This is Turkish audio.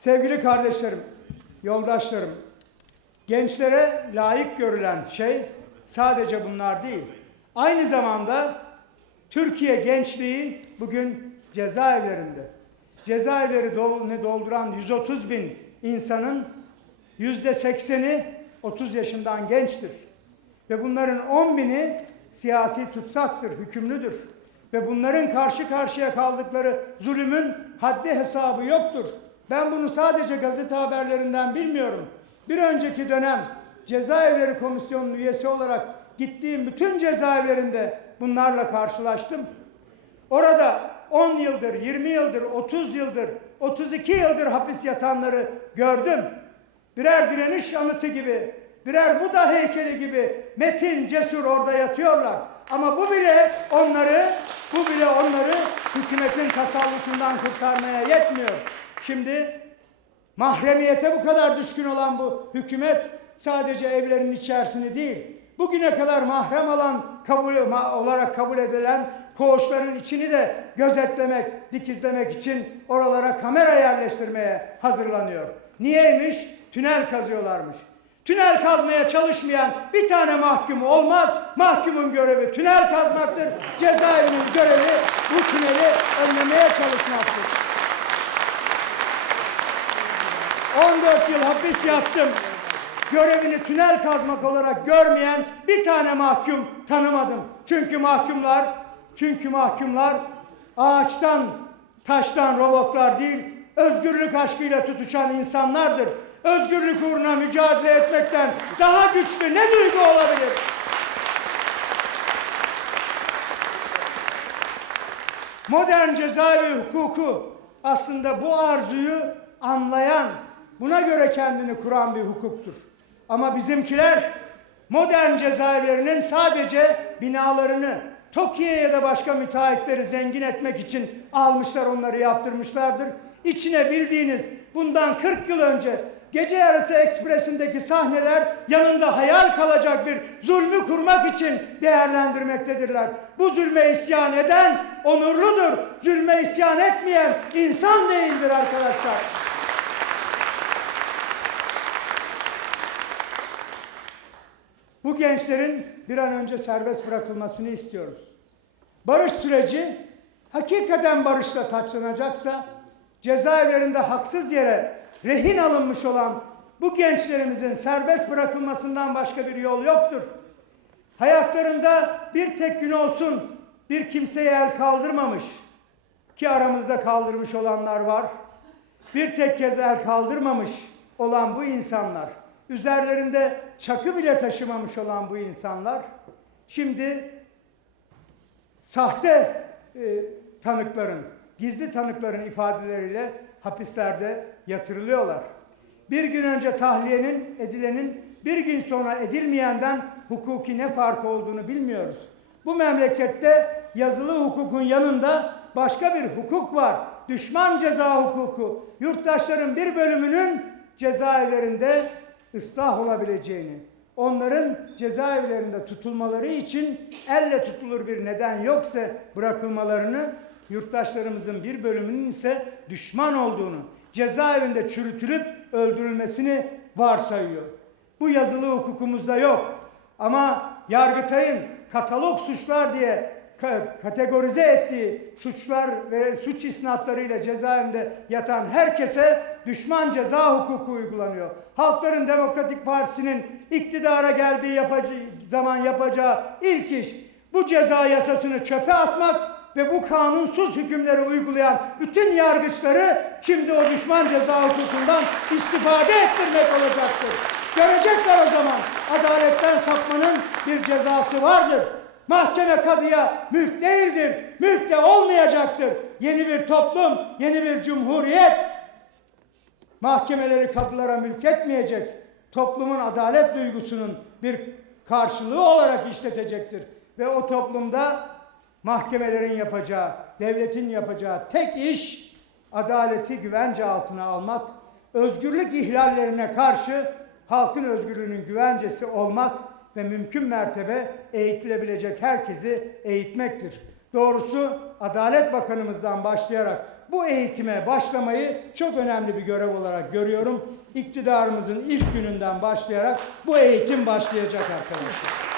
Sevgili kardeşlerim, yoldaşlarım, gençlere layık görülen şey sadece bunlar değil. Aynı zamanda Türkiye gençliği bugün cezaevlerinde. Cezaevleri dol- dolduran 130 bin insanın yüzde sekseni 30 yaşından gençtir. Ve bunların 10 bini siyasi tutsaktır, hükümlüdür. Ve bunların karşı karşıya kaldıkları zulümün haddi hesabı yoktur. Ben bunu sadece gazete haberlerinden bilmiyorum. Bir önceki dönem cezaevleri komisyonunun üyesi olarak gittiğim bütün cezaevlerinde bunlarla karşılaştım. Orada 10 yıldır, 20 yıldır, 30 yıldır, 32 yıldır hapis yatanları gördüm. Birer direniş anıtı gibi, birer Buda heykeli gibi metin, cesur orada yatıyorlar. Ama bu bile onları, bu bile onları hükümetin tasallutundan kurtarmaya yetmiyor. Şimdi mahremiyete bu kadar düşkün olan bu hükümet sadece evlerin içerisini değil, bugüne kadar mahrem alan kabul olarak kabul edilen koğuşların içini de gözetlemek, dikizlemek için oralara kamera yerleştirmeye hazırlanıyor. Niyeymiş? Tünel kazıyorlarmış. Tünel kazmaya çalışmayan bir tane mahkum olmaz. Mahkumun görevi tünel kazmaktır. Cezaevinin görevi bu tüneli önlemeye çalışmaktır. 14 yıl hapis yattım. Görevini tünel kazmak olarak görmeyen bir tane mahkum tanımadım. Çünkü mahkumlar, çünkü mahkumlar ağaçtan, taştan robotlar değil, özgürlük aşkıyla tutuşan insanlardır. Özgürlük uğruna mücadele etmekten daha güçlü ne duygu olabilir? Modern cezaevi hukuku aslında bu arzuyu anlayan, buna göre kendini kuran bir hukuktur. Ama bizimkiler modern cezaevlerinin sadece binalarını Tokyo'ya ya da başka müteahhitleri zengin etmek için almışlar onları yaptırmışlardır. İçine bildiğiniz bundan 40 yıl önce Gece Yarısı Ekspresi'ndeki sahneler yanında hayal kalacak bir zulmü kurmak için değerlendirmektedirler. Bu zulme isyan eden onurludur. Zulme isyan etmeyen insan değildir arkadaşlar. Bu gençlerin bir an önce serbest bırakılmasını istiyoruz. Barış süreci hakikaten barışla taçlanacaksa cezaevlerinde haksız yere rehin alınmış olan bu gençlerimizin serbest bırakılmasından başka bir yol yoktur. Hayatlarında bir tek gün olsun bir kimseye el kaldırmamış ki aramızda kaldırmış olanlar var. Bir tek kez el kaldırmamış olan bu insanlar, üzerlerinde çakı bile taşımamış olan bu insanlar şimdi sahte e, tanıkların, gizli tanıkların ifadeleriyle hapislerde yatırılıyorlar. Bir gün önce tahliyenin edilenin bir gün sonra edilmeyenden hukuki ne farkı olduğunu bilmiyoruz. Bu memlekette yazılı hukukun yanında başka bir hukuk var. Düşman ceza hukuku. Yurttaşların bir bölümünün cezaevlerinde ıslah olabileceğini, onların cezaevlerinde tutulmaları için elle tutulur bir neden yoksa bırakılmalarını, yurttaşlarımızın bir bölümünün ise düşman olduğunu, cezaevinde çürütülüp öldürülmesini varsayıyor. Bu yazılı hukukumuzda yok. Ama Yargıtay'ın katalog suçlar diye kategorize ettiği suçlar ve suç isnatlarıyla cezaevinde yatan herkese düşman ceza hukuku uygulanıyor. Halkların Demokratik Partisi'nin iktidara geldiği yapacağı, zaman yapacağı ilk iş bu ceza yasasını çöpe atmak ve bu kanunsuz hükümleri uygulayan bütün yargıçları şimdi o düşman ceza hukukundan istifade ettirmek olacaktır. Görecekler o zaman adaletten sapmanın bir cezası vardır. Mahkeme kadıya mülk değildir, mülk de olmayacaktır. Yeni bir toplum, yeni bir cumhuriyet mahkemeleri kadılara mülk etmeyecek. Toplumun adalet duygusunun bir karşılığı olarak işletecektir. Ve o toplumda mahkemelerin yapacağı, devletin yapacağı tek iş adaleti güvence altına almak, özgürlük ihlallerine karşı halkın özgürlüğünün güvencesi olmak ve mümkün mertebe eğitilebilecek herkesi eğitmektir. Doğrusu Adalet Bakanımızdan başlayarak bu eğitime başlamayı çok önemli bir görev olarak görüyorum. İktidarımızın ilk gününden başlayarak bu eğitim başlayacak arkadaşlar.